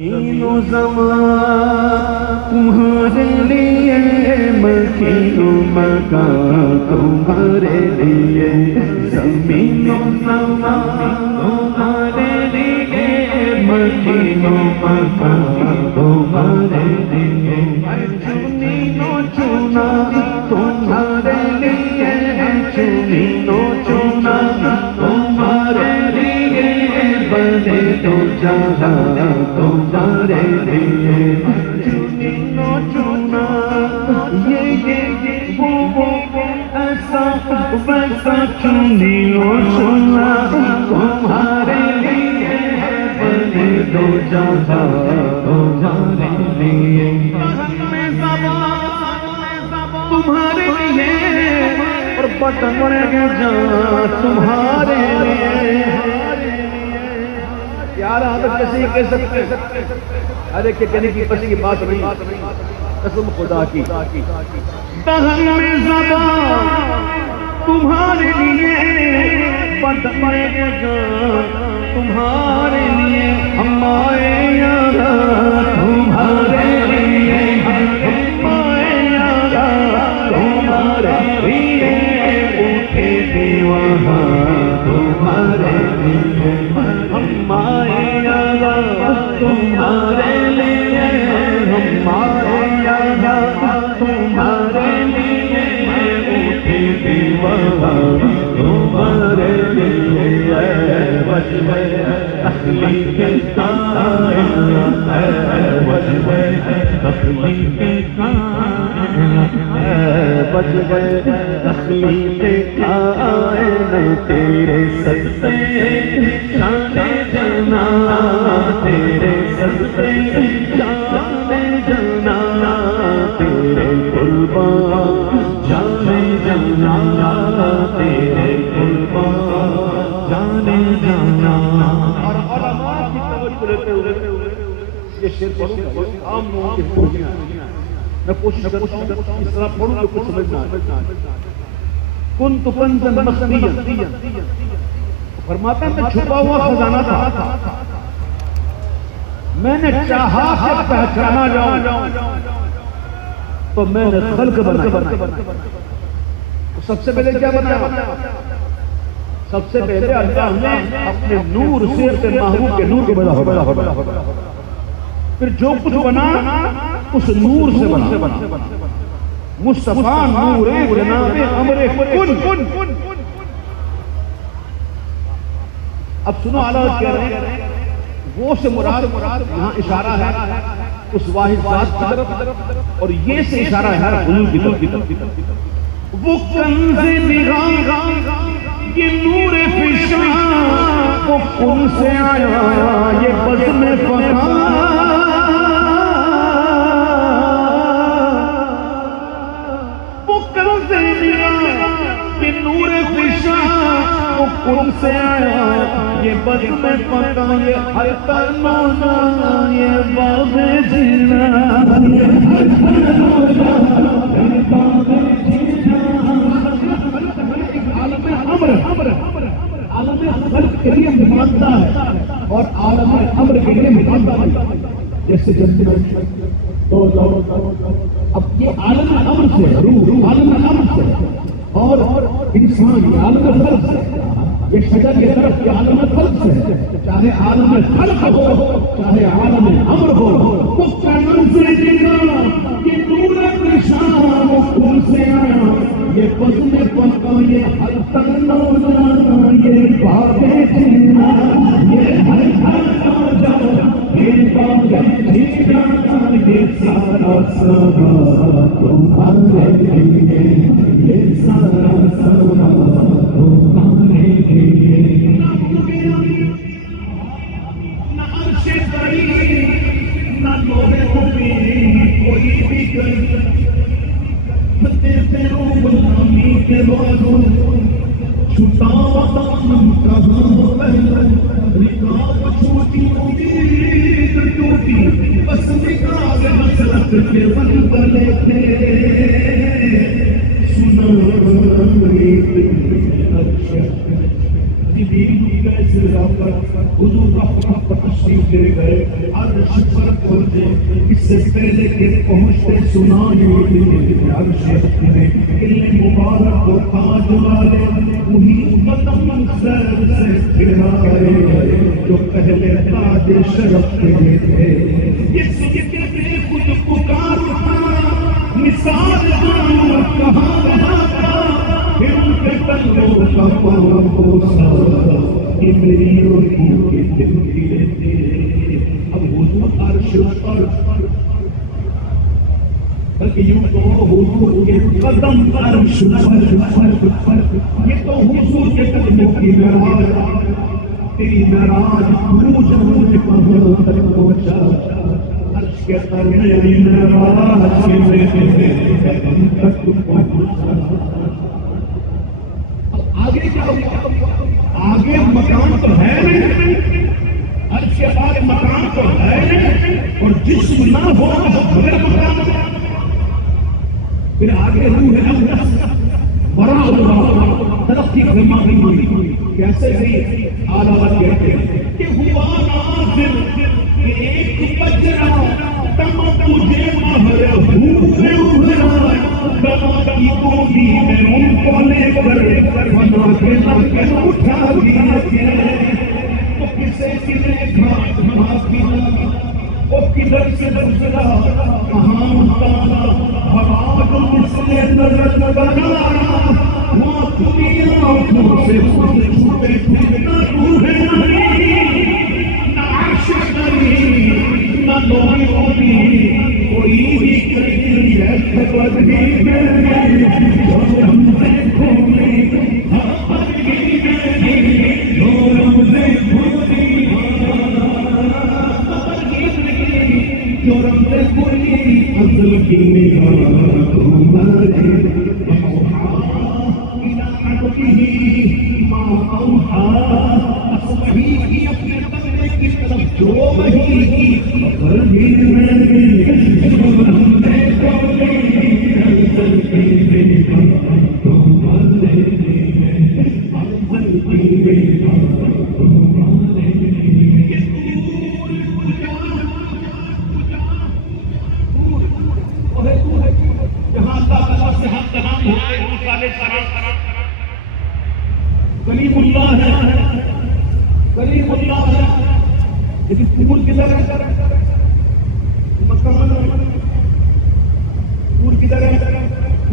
زمین و زمان تمہارے لیے، مکین و مکان تمہارے لیے، زمین و زمان تمہارے لیے، مکین و مکان تمہارے لیے، زمین و چنا تمہارے لیے، زمین و چنا تمہارے لیے، بنے تو جہاں تمہارے لیے، زمین و چنا یہ وہ ایسا ویسا، زمین و چنا تمہارے لیے، بنے تو جہاں تمہارے لیے، تمہارے لیے، اور بٹن گے جان تمہارے لیے۔ یار ہم کیسے کہہ سکتے ہیں؟ ارے کہ کہنے کی بس کی بات نہیں، قسم خدا کی، دہن میں زبان تمہارے لیے، بٹن گے جان تمہارے لیے، ہم آئے یہاں تمہارے لیے، ہم آئے یہاں تمہارے لیے، اٹھے بھی وہاں تمہارے لیے، ہم آئے یہاں تمہارے لیے، ہم آئے یہاں تمہارے لیے، اٹھے بھی وہاں تمہارے لیے، وجہ تخلیق کائنات ہے، وجہ تخلیق کائنات ہے، وجہ تخلیق کائنات، تیرے صدقے شان جنا، تیرے صدقے شان جنا، تیرے قربان جان جنا، تیرے قربان جان جنا۔ اور علماء کی توجہ لیتے ہوئے یہ شعر پڑھوں گا، عام لوگوں کے پڑھنا میں کوشش کرتا ہوں اس طرح پڑھوں کہ کچھ سمجھنا ہے۔ کنت کنزا مخفیا، فرماتا ہے میں چھپا ہوا خزانہ تھا، میں نے چاہا کہ پہچانا جاؤں تو میں نے خلق بنایا۔ سب سے پہلے کیا بنایا؟ سب سے پہلے اللہ نے اپنے نور سے، اپنے محبوب کے نور کو بنا، پھر جو کچھ بنا اس نور سے بنا، مصطفیٰ نور جناب امر کن۔ اب سنو اعلیٰ کہہ رہے ہیں، وہ سے مراد یہاں اشارہ ہے اس واحد ذات کی طرف، اور یہ سے اشارہ ہے حضور کی طرف۔ وہ کنز نگاہ یہ نور فشاں، وہ کن سے آیا یہ بزم فخاں، وہ کنز نگاہ یہ نور فشاں، وہ کن سے آیا یہ بزم فخاں، یہ ہر تنونا یہ باغ جینا، یہ ہر تنونا یہ باغ جینا۔ عالم خلق کے لیے مانتا ہے اور عالم امر کے لیے مانتا ہے، جیسے تو اب یہ عالم امر سے، روح عالم امر سے، اور انسان یہ عالم خلق سے، یہ شجر کی طرف یہ عالم خلق سے، چاہے عالم خلق ہو چاہے عالم امر ہو، وہ کنز نگاہ یہ نور فشاں، وہ کن سے آیا یہ بزم فخاں، یہ ہر تنونا یہ باغ جینا، یہ ہر تنونا یہ باغ جینا، یہ سارا سما تمہارے لیے، یہ سارا سما تمہارے لیے۔ نہ عرش بری نہ لوح خوبی کوئی بھی کر، غلامی کے بازو چھٹا وطن کہاں پہلے، رکاب چھوٹی امید ٹوٹی، بس نکال حسرت کے ون بنے تھے، سنا اچھا جبریل کیسے حضور کا تشریف لے گئے، عرش سے پہلے کہ پہنچتے سنائے عرش میں علم مبارک و تاج والے وہی قدم سر سے پھرائے جو پہلے تاج شرف کے تھے. یہ سکتے تھے خود پکار مثال کہاں رہا پھر ان کے قلبوں کا پاؤں بوسا یہ میری روحوں کے دل کی لیتے. اب حضور عرش پر بلکہ یوں تو حضور کے قدم عرش پر یہ تو حضور کے قدموں کی معراج تیری معراج روز روز کہاں تک پہنچا عرش کے ترنے معراج میں قدم تک پہنچا. آگے کیا ہوگا؟ آگے مقام تو ہے نہیں عرش کے بعد مقام تو ہے نہیں اور جسم نہ ہو تو بغیر مقام پھر آگے روح ہے بڑا ہوا ترقی فرمانی ہوئی کیسے گئی اعلیٰ کہتے ہیں کہ ہوا نازل کہ ایک بجرا تم تجھے مہر بھوکے ابھرا دما کی کوٹی میں ان کو لے کر بنا کے لگ اٹھا دیا تو کسے کسے گھاٹ معافی وہ کدھر سے دوسرا کہاں مطالعہ ہوا جو اس نے نظر بنایا وہ دنیا آنکھوں سے چھوٹے نہ روح نہیں نہ عرش نہیں نہ لوہی ہوگی کوئی بھی کہیں ہے خبر بھی نہیں جو ہم دیکھوں گے خبر بھی نہیں جو ہم دیکھوں گے جو رب کوئی ازل کی نگاہ تمہارے وہی کی اپنے بندے کی طرف جو وہی کی خبر بھی کلیم اللہ ہے کلیم اللہ ہے لیکن پور کدھر ہے مکان پور کدھر ہے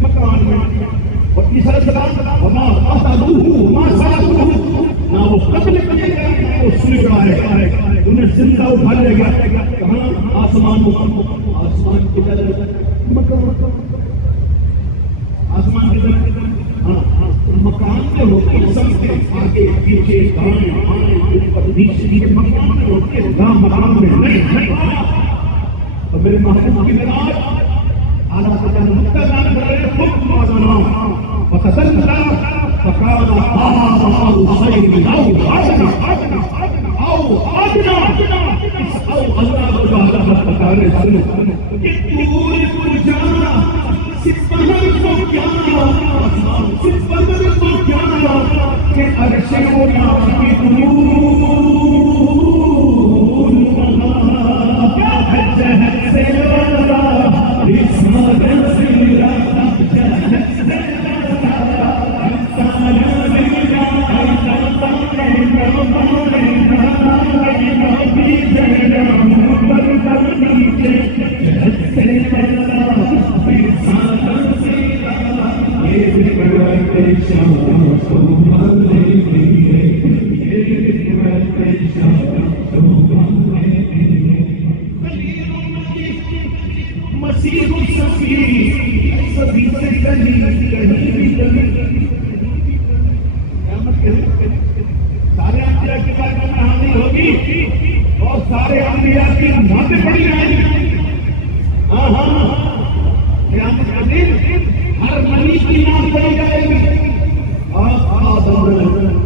مکان میں اور تیسرا سلام وما قتلوه وما صلبوه نہ وہ قتل کیے گئے وہ سلب آئے انہیں زندہ اٹھا لے گیا کہاں آسمان کدھر ہے مکان آسمان کدھر ہے مکان میں ہوتے سب کے آگے پیچھے دائیں بائیں اوپر نیچے مکان میں ہوتے نہ مکان میں نہیں تو میرے محبوب کی معراج اعلیٰ تقدیر مقتدر کرے خود مولانا فقدر فقال قاب قوسین او ادنی او اللہ کو جو بتارے سن کہ پوری پوری جانا صرف بدل کو کیا صرف بدل کو کیا کہ عرش و ناز کی دنور جہت سے لڑا اسمت سے لڑا جہت سے لڑا انسان سارے انبیاء کی موتیں پڑی رہیں قیامت کے دن ہر نبی کی موت پڑی جائے گی. آپ آدم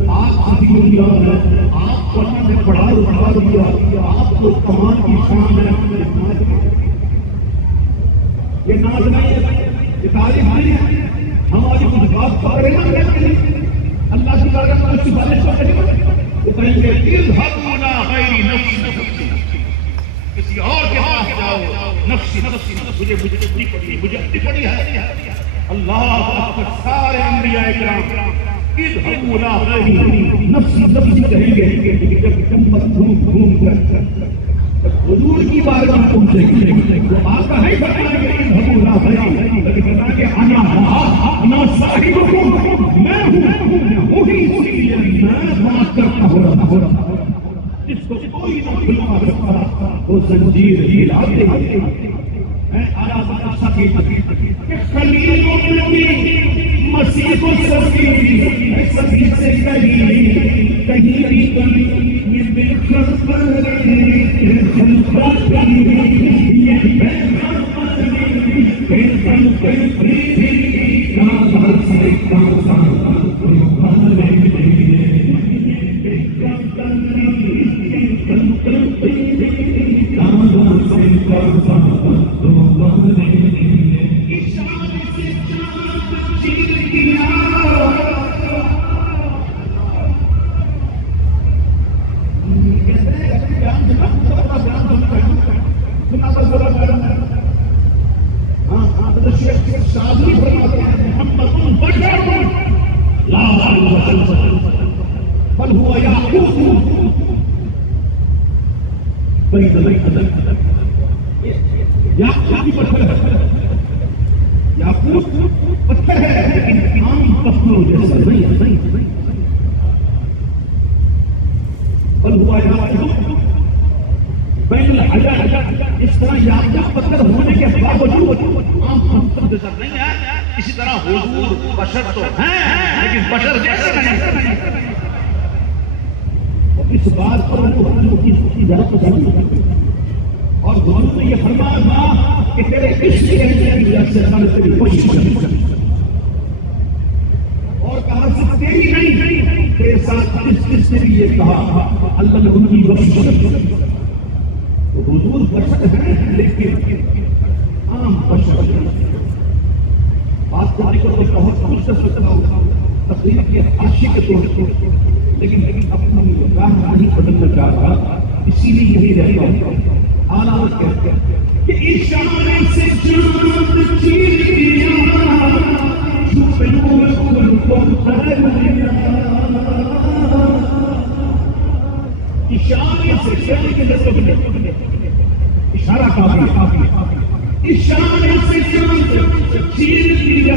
آپ عظیم اللہ ہے, آپ کو اللہ نے پڑھا دیا, آپ کو کمال کی شان ہے. یہ ناز نہیں ہے, یہ تعریف نہیں ہے. ہماری کچھ بات پڑھ رہے ہیں اللہ کی بارگاہ میں سفارش کہیں گے اذهبوا الى غير نفس, کسی اور کے پاس جاؤ, نفسی نفسی مجھے اپنی پڑی مجھے اپنی پڑی ہے اللہ اکبر سارے انبیاء کرام اذهبوا لا غیری نفسی نفسی کہیں گے جب امت گھوم کر حضور کی بارگاہ پہنچے گی وہ آقا ہے فرمائیں گے اذهبوا لا غیری لیکن بتا کہ انا صاحبکم میں ہوں وہی میں بات کرتا ہوں جس کو کوئی نہ کھلوا سکتا وہ زنجیر ہلا دے میں آیا بتا سکی کہ خلیلوں نے مسیح کو سبھی سے کہیں بھی یہ بے خبر یہ اس طرح یافتہ پتھر ہونے کے باوجود نہیں ہے. اسی طرح حضور بشر تو ہیں لیکن بشر جیسے نہیں. اس بات پر اور دونوں نے یہ فرمایا تھا کہ تیرے عشق سے تیری کوشش اور کہا صرف تیری نہیں تیرے ساتھ اس نے بھی یہ کہا اللہ نے ان کی بخشش. حضور بشر ہیں لیکن عام بشر بات کو تو بہت کچھ سے سوچنا ہوگا تقریر کی عاشی کے طور پر لیکن اپنی راہ نہیں بدلنا چاہتا. اسی لیے یہی رہتا ہوں آنا کہتے ہیں کہ اشارے سے چاند چیر دیا چھپے ہوئے کو اشارے سے چاند کے لطف اشارہ کافی اشارے سے چاند چیر دیا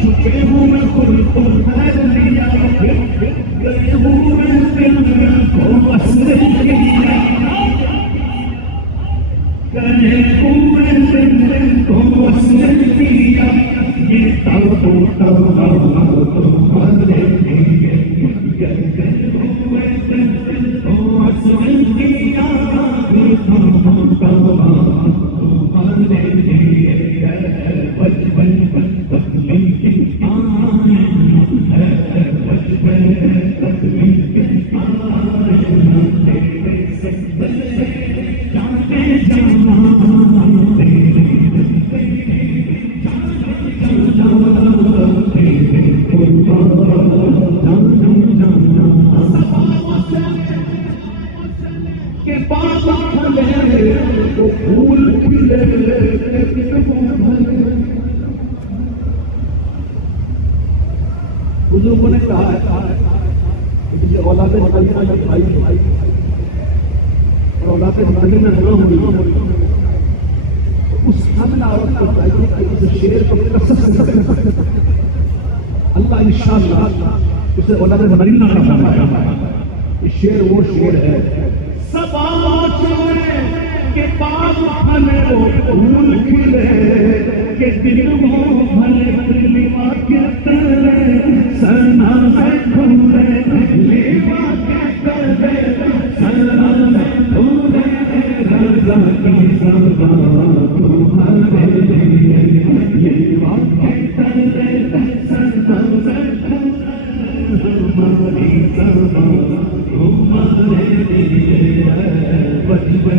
چھپے ہوئے کو لیا گئے ہوئے دل کو اسر کیا گئے ہوئے دل کو اسر کیا یہ تب تمہارے بزرگوں نے کہا ہے اولاد اور اولاد میں نہ ہوئی اس حملہ اور شیر کو اللہ انشاءاللہ اسے اولاد مرینہ کا فرمایا. یہ شیر وہ شیر ہے سب کے پاس ہمیں وہ پھول کھلے کہ دلوں بھلے لیوا کے تلے سنا میں کھولے لیوا کے تلے سنا میں کھولے رضا کی زبان تمہارے لیے لیوا کے تلے سنا میں کھولے ہماری زبان تمہارے لیے بچپن